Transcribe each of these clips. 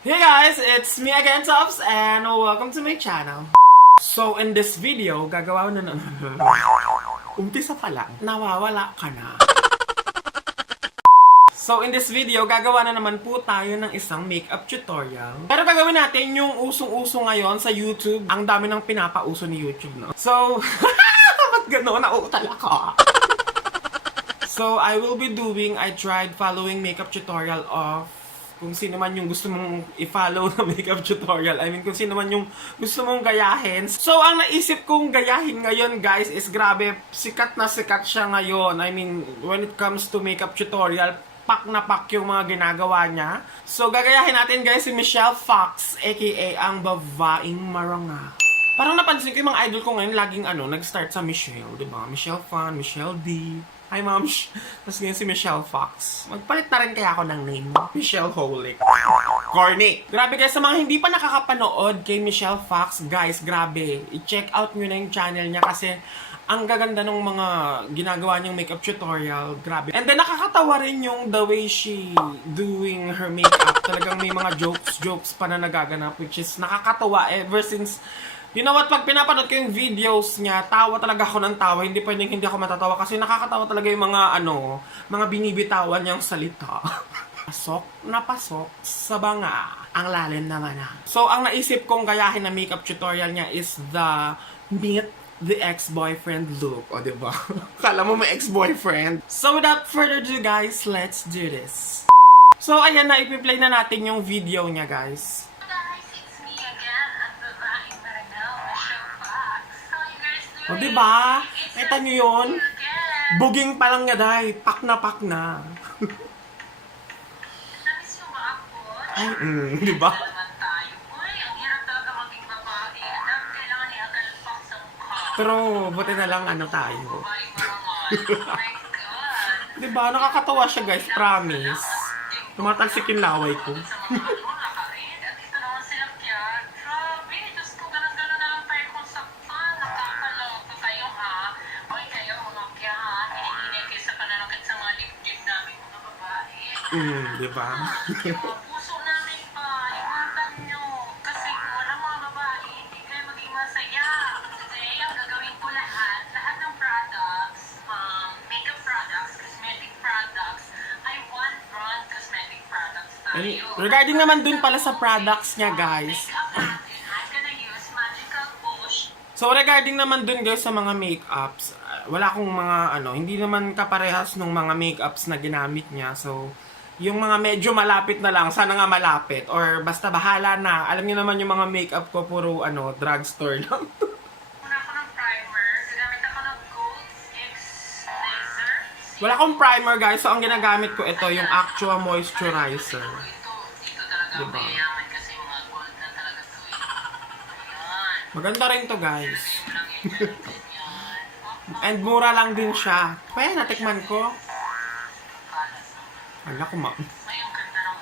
Hey guys, it's me again, Tops, and welcome to my channel. So, in this video, gagawa na naman. Umpisa pa lang, nawawala ka na. So, in this video, gagawa na naman po tayo ng isang makeup tutorial. Pero gagawin natin yung usong-uso ngayon sa YouTube. Ang dami ng pinapauso ni YouTube, no? So, ba't gano'n? Nauutal ako. So, I will be doing, I tried following makeup tutorial of kung sino man yung gusto mong i-follow na makeup tutorial. I mean, kung sino man yung gusto mong gayahin. So, ang naisip kong gayahin ngayon, guys, is grabe, sikat na sikat siya ngayon. I mean, when it comes to makeup tutorial, pak na pak yung mga ginagawa niya. So, gagayahin natin, guys, si Michelle Fox, aka ang Vavaeng Marangal. Parang napansin ko yung mga idol ko ngayon, laging nag-start sa Michelle, diba? Michelle Fan, Michelle D. Hi, ma'am. Tapos ngayon si Michelle Fox. Magpalit na rin kaya ako ng name. Michelle Holic. Corny. Grabe guys, sa mga hindi pa nakakapanood kay Michelle Fox, guys, grabe. I-check out nyo na yung channel niya kasi ang gaganda ng mga ginagawa niyang makeup tutorial. Grabe. And then nakakatawa rin yung the way she doing her makeup. Talagang may mga jokes pa na nagaganap, which is nakakatawa ever since. You know what, pag pinapanood ko yung videos niya, tawa talaga ako ng tawa. Hindi pwedeng hindi ako matatawa kasi nakakatawa talaga yung mga mga binibitawan niyang salita. Pasok na pasok sa banga. Ang lalim naman na. So, ang naisip kong gayahin na makeup tutorial niya is the meet the ex-boyfriend look. O, diba? Kala mo may ex-boyfriend. So, without further ado, guys, let's do this. So, ayan na, ipi-play na natin yung video niya, guys. O, diba? Kita nyo yun? Buging pa lang nga, day. Pak na, pak na. Ay, diba? Pero, buti na lang tayo. Diba? Nakakatawa siya, guys. Promise. Tumatalsik yung laway ko. Diba? Puso namin pa, ingatan nyo. Kasi wala mga babae, hindi kayo maging masaya. Today, ang gagawin ko lahat ng products, makeup products, cosmetic products, I want brand cosmetic products tayo. Regarding naman dun pala sa products niya, guys. I'm gonna use Magical Bush. So, regarding naman dun, guys, sa mga makeups, wala akong mga, hindi naman kaparehas nung mga makeups na ginamit niya. So, yung mga medyo malapit na lang, sana nga malapit. Or basta bahala na. Alam niyo naman yung mga makeup ko, puro, drugstore lang. Muna ako ng primer. Gagamit ako ng Gold X Laser. Wala akong primer, guys. So, ang ginagamit ko, ito, yung Aqua Moisturizer. Dito talaga diba? mayayaman kasi mga gold na talaga ito eh. Ayan. Maganda rin to, guys. Lang yung ganyan. And mura lang din siya. Kaya natikman ko. Ala ko, ma'am. Ngayong ganda ng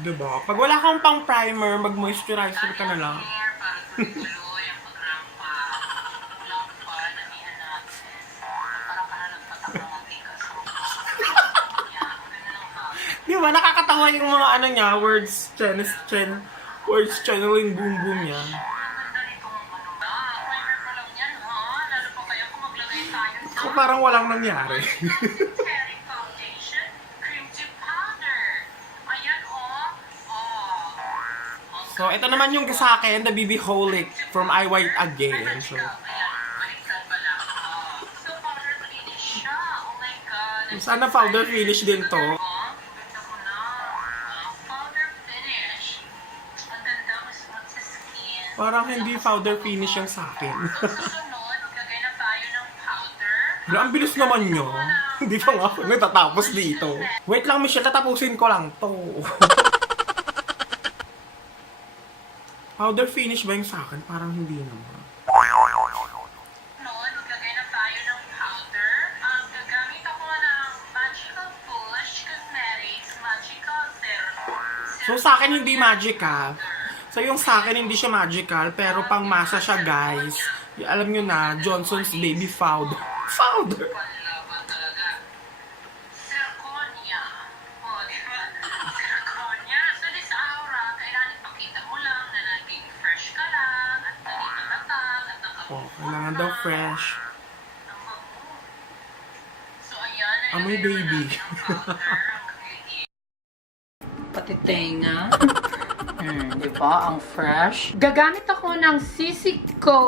Diba? Pag wala kang pang primer, mag-moisturizer ka na lang. para tuloy-tuloy ang pagrampa. Kulang pa, damihan natin. Para nagpatak ng mga tikas. Yan, ganda ng hapon. Diba? Nakakatawa yung mga niya, words channeling boom boom niya. Ang ganda nitong primer pa lang yan, ha? Lalo pa kaya kung maglagay tayo So, parang walang nangyari. Terry Foundation, Cream to Powder. Ayan, So, ito naman yung sa akin, the BB Holic from iWhite again. So, Ayan, baliktad pala. So, powder finish siya. Oh my God. sana powder finish din to. Ganda ko na. Powder finish. Ang ganda, mas sa skin. Parang hindi powder finish yung sa akin. So, susunod, maglagay na tayo ng powder. Wala, ang bilis naman nyo. Hindi pa nga ako natatapos dito. Wait lang, Michelle, tatapusin ko lang to. Powder finish ba yung sa akin? Parang hindi naman. Noon, maglagay na tayo ng powder. Gagamit ako ng Magical Bush Cosmetics Magical Serum. So, sa akin hindi magical. So, yung sa akin hindi siya magical, pero pang masa siya, guys. Alam nyo na, Johnson's Baby Powder. Powder! Panlaban talaga. Zirconia. O, di ba? Kailangan daw fresh. So, ayan. Amoy baby. Pati tenga. Diba? Ang fresh. Gagamit ako ng Sisico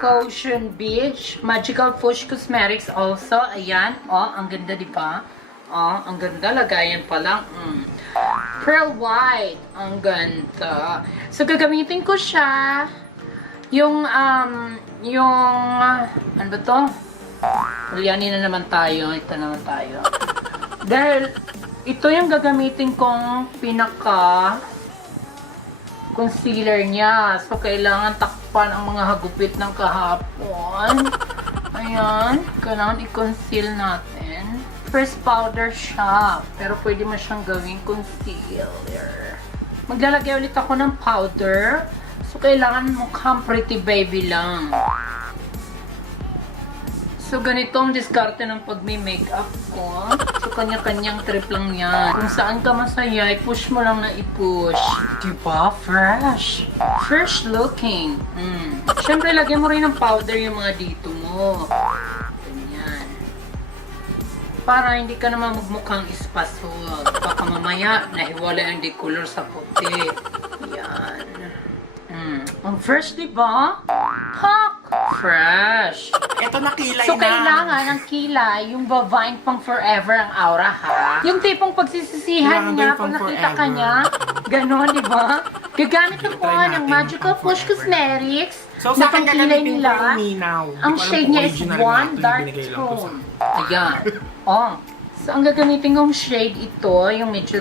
Caution Beach Magical Fush Cosmetics also. Ayan. Oh, ang ganda, diba? Oh, ang ganda. Lagayan pa lang. Pearl White. Ang ganda. So, gagamitin ko siya. Yung, ano ba to? Ulyanin na naman tayo. Ito naman tayo. Dahil, ito yung gagamitin kong pinaka concealer niya. So, kailangan takpan ang mga hagupit ng kahapon. Ayan. Kailangan i-conceal natin. First powder siya. Pero pwede mo siyang gawing concealer. Maglalagay ulit ako ng powder. So, kailangan mukhang pretty baby lang. So, ganito ang diskarte ng pag-makeup ko. So, kanya-kanyang trip lang yan. Kung saan ka masaya, i-push mo lang na i-push. Diba? Fresh. Fresh looking. Siyempre, lagyan mo rin ng powder yung mga dito mo. Ganyan. Para hindi ka naman magmukhang espasol. Baka mamaya, nahiwala yung decolor sa puti. Yan. Ang fresh, diba? Hak! Fresh. Ito na kilay So, na. kailangan ng kilay, yung Vavaeng pang forever ang aura, ha? Yung tipong pagsisisihan Kailangan niya, daw pag pang nakita ka forever. niya, gano'n, di ba? Gagamit ako Try natin ng yung Magical pang Fush forever. Cosmetics. So, na sa akin pangkilay gagamitin ko nila. yung Menow. Ang Di ko alam shade kung niya is original 1 na ito, yung dark binigay lang ko sa- tone. Ayan. Oh. So, ang gagamitin kong shade ito, yung medyo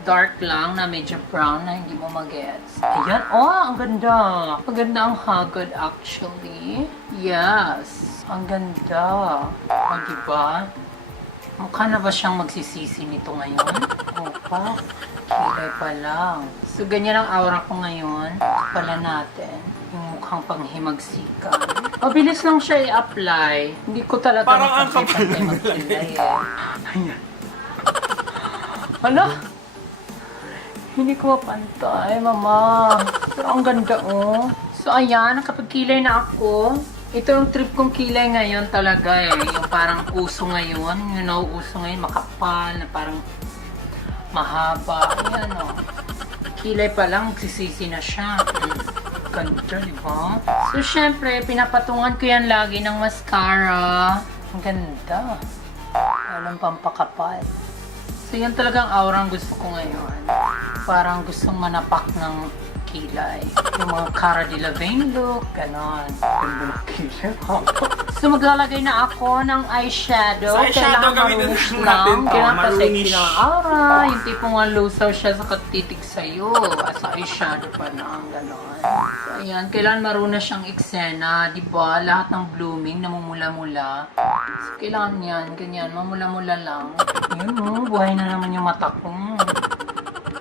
dark lang, na medyo brown, na hindi mo mag-gets. Ayan. Oh, ang ganda. Ang ganda ang hagod, actually. Yes. Ang ganda. O, diba? Mukha na ba siyang magsisisi nito ngayon? Opa. Kilay pa lang. So, ganyan ang aura ko ngayon. Pala natin. Yung mukhang panghimagsikan. Mabilis lang siya i-apply. Hindi ko talaga Parang ang makapagpantay magkilay Ayan. Hala? Hindi ko mapantay, mama. Pero ang ganda, oh. So, ayan. Nakapagkilay na ako. Ito yung trip kong kilay ngayon talaga eh. Yung parang uso ngayon. You know, uso ngayon. Makapal. Na parang mahaba. Ayan, oh. Kilay pa lang. Sisisi na siya. Ganda, di ba? So, syempre, pinapatungan ko yan lagi ng mascara. Ang ganda. Walang pampakapal. So, yan talagang aurang gusto ko ngayon. Parang gustong manapak ng kilay. Yung mga Cara Delevingne look, ganon. Ganda ng kilay ko. So, maglalagay na ako ng eyeshadow. Sa eyeshadow, Kailangan gamitin marunish natin lang. to, Kailangan pa-sexy marunish. lang ang aura. Yung tipong lusaw siya sa katitig sa'yo. At sa eyeshadow pa lang, ganon. So, ayan. Kailangan marunong siyang eksena. Diba? Lahat ng blooming, namumula-mula. So, kailangan yan. Ganyan. Mamula-mula lang. Yun, oh. Buhay na naman yung mata ko.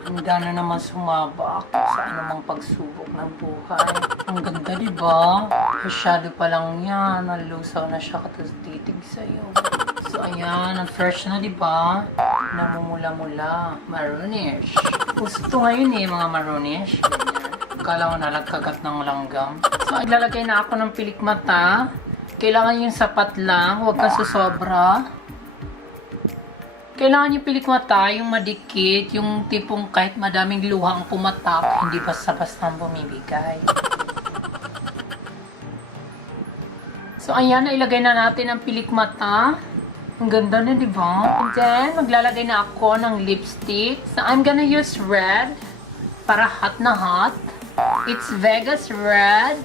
Handa na naman sumabak sa anumang pagsubok ng buhay. Ang ganda, diba? Eyeshadow pa lang yan. Nalusaw na siya katitig sa'yo. So, ayan. Ang fresh na, diba? Namumula-mula. Marunish. Gusto ngayon eh, mga marunish. Akala ko nalagkagat ng langgam. So, aglalagay na ako ng pilik mata. Kailangan yung sapat lang. Huwag ka susobra. Kailangan yung pilik mata, yung madikit, yung tipong kahit madaming luha ang pumatak, hindi basta-basta bumibigay. So, ayan, nailagay na natin ang pilik mata. Ang ganda na, di ba? And then, maglalagay na ako ng lipstick. So, I'm gonna use red para hot na hot. It's Vegas red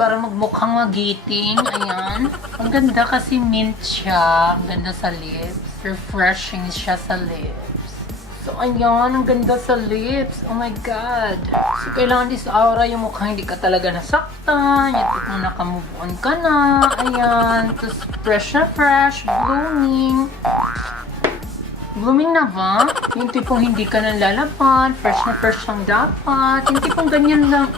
para magmukhang magiting. Ayan. Ang ganda kasi mint siya. Ang ganda sa lips. Refreshing siya sa lips. So, ayan. Ang ganda sa lips. Oh my God. So, kailangan this aura yung mukha hindi ka talaga nasaktan. Yung tipong nakamove on ka na. Ayan. Tapos, fresh na fresh. Blooming. Blooming na ba? Yung tipong hindi ka nalalapan. Fresh na fresh ang dapat. Yung tipong ganyan lang.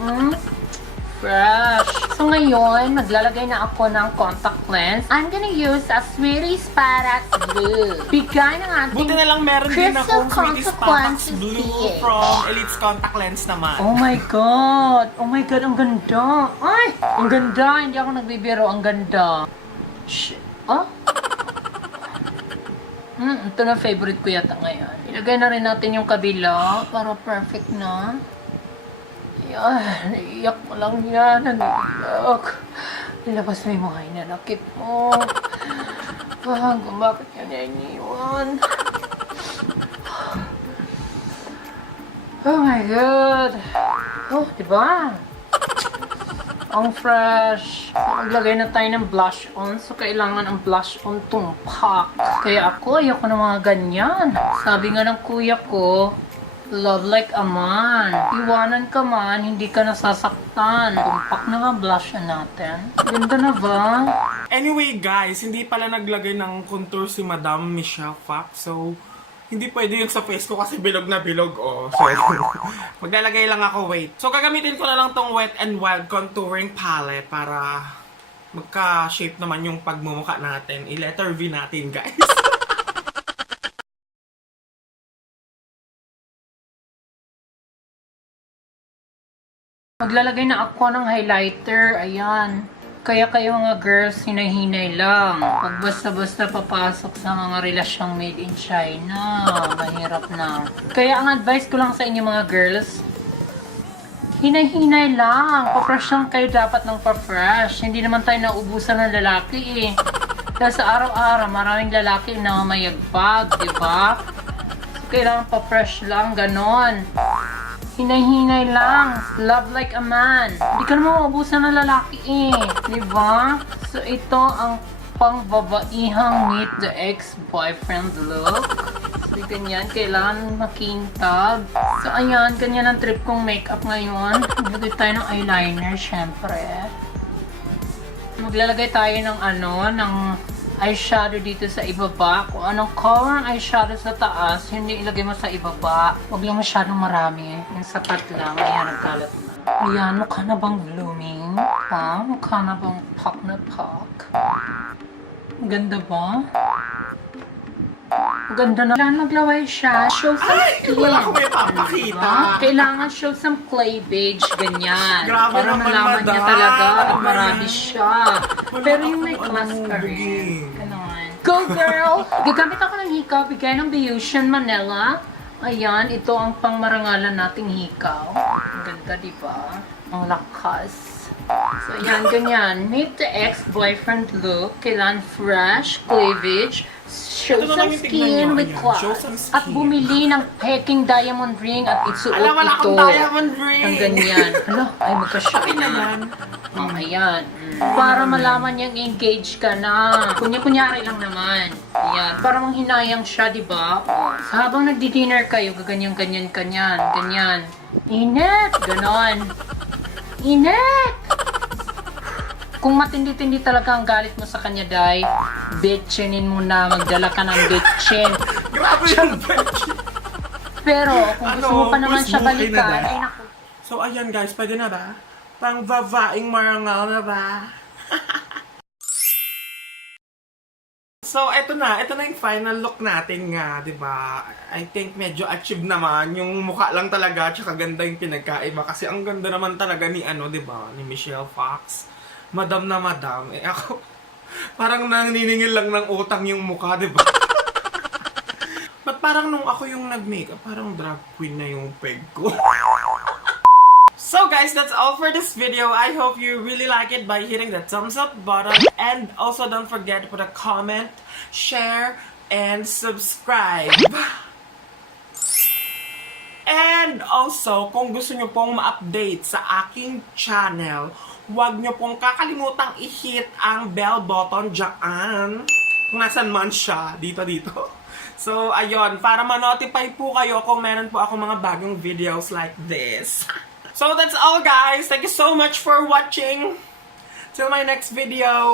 Fresh. So, So ngayon, maglalagay na ako ng contact lens. I'm gonna use a Sweety Spatax Blue. Bigay ng ating Buti na lang meron din crystal akong Sweety contact Spatax lenses Blue here. from Elite's Contact Lens naman. Oh my God! Oh my God, ang ganda! Ay! Ang ganda! Hindi ako nagbibiro. Ang ganda. Shit. Oh? Ito na favorite ko yata ngayon. Ilagay na rin natin yung kabila para perfect na. Yan. Iyak mo lang yan. Naniyak. Ilabas mo yung mga hinanakit mo. Bakit yan iniwan? Oh my God! Oh, diba? Ang fresh. Maglagay na tayo ng blush on. So, kailangan ang blush on tumpak. Kaya ako, ayoko ng mga ganyan. Sabi nga ng kuya ko, love like a man. Iwanan ka man, hindi ka nasasaktan. Tumpak na nga blush on natin. Ganda na ba? Anyway guys, hindi pala naglagay ng contour si Madam Michelle Fox. So, hindi pwede yun sa face ko kasi bilog na bilog. Oh. So, maglalagay lang ako, wait. So, gagamitin ko na lang tong Wet n Wild Contouring Palette para magka-shape naman yung pagmumukha natin. I-letter V natin, guys. Maglalagay na ako ng highlighter. Ayan. Kaya kayo mga girls, hinahinay lang. Pag basta-basta papasok sa mga relasyong made in China, mahirap na. Kaya ang advice ko lang sa inyo mga girls, hinay-hinay lang. Pa-fresh lang kayo dapat ng pa-fresh. Hindi naman tayo naubusan ng lalaki eh. Dahil sa araw-araw, maraming lalaki na mamayagpag, di ba? So, kailangan pa-fresh lang, ganon. Hinay-hinay lang. Love like a man. Hindi ka naman maubusan ng lalaki eh. Diba? So, ito ang pangbabaihang meet the ex-boyfriend look. So, ganyan. Kailangan makintab. So, ayan. Ganyan ang trip kong makeup ngayon. Maglagay tayo ng eyeliner, syempre. Maglalagay tayo ng ng eyeshadow dito sa ibaba. Kung anong color ng eyeshadow sa taas, hindi ilagay mo sa ibaba. Huwag lang masyadong marami. Yung sapat lang. Ayan, nagkalat na. Ayan, mukha na bang blooming? Ha? Mukha na bang pak na pak? Ganda ba? Ganda na. Kailangan maglaway siya. Show some skin. Wala akong may papakita. Diba? Kailangan show some cleavage. Ganyan. Grabe para naman, malaman niya madam. talaga at Ano ba marami yan? siya. Pero yung may class ka rin. Ganon. Go girl! Gagamit ako ng hikaw. Bigay ng Beautician Manila. Ayan, ito ang pangmarangalan nating hikaw. Ang ganda, diba? Ang lakas. So, ayan, ganyan. Meet the ex-boyfriend look. Kailan fresh, cleavage, show Ito na lang some yung tignan skin nyo. with Ayan, class. show some skin. At bumili ng peking diamond ring at isuot Alam, wala ito. akong diamond ring. Ang ganyan. Hala, ay magka-shop Okay na yan. Oh, ayan. Para malaman niyang engaged ka na. Kunya-kunyari lang naman. Ayan. Para manghinayang siya, di ba? So, habang nagdi-dinner kayo, gaganyan-ganyan-ganyan. Ganyan. Init! Ganon. Init! Kung matindi-tindi talaga ang galit mo sa kanya, Day, bitchinin mo na. Magdala ka ng bitchin. Grabe yung bitchin. Pero, kung gusto mo pa naman siya buhay na balikan, ba? ay naku. So, ayan guys, pwede na ba? Pang Vavaeng Marangal na ba? So, eto na yung final look natin nga, di ba? I think medyo achieve naman. Yung mukha lang talaga, tsaka ganda yung pinagkaiba. Kasi ang ganda naman talaga ni di ba? Ni Michelle Fox. Madam na madam. Eh ako, parang naniningil lang ng utang yung mukha, di ba? Ba't parang nung ako yung nag-makeup, parang drag queen na yung peg ko? So guys, that's all for this video. I hope you really like it by hitting the thumbs up button. And also don't forget to put a comment, share, and subscribe. And also, kung gusto nyo pong ma-update sa aking channel, huwag nyo pong kakalimutang i-hit ang bell button dyan. Kung nasan man siya, dito. So, ayun, para ma-notify po kayo kung meron po ako mga bagong videos like this. So, that's all guys. Thank you so much for watching. Till my next video.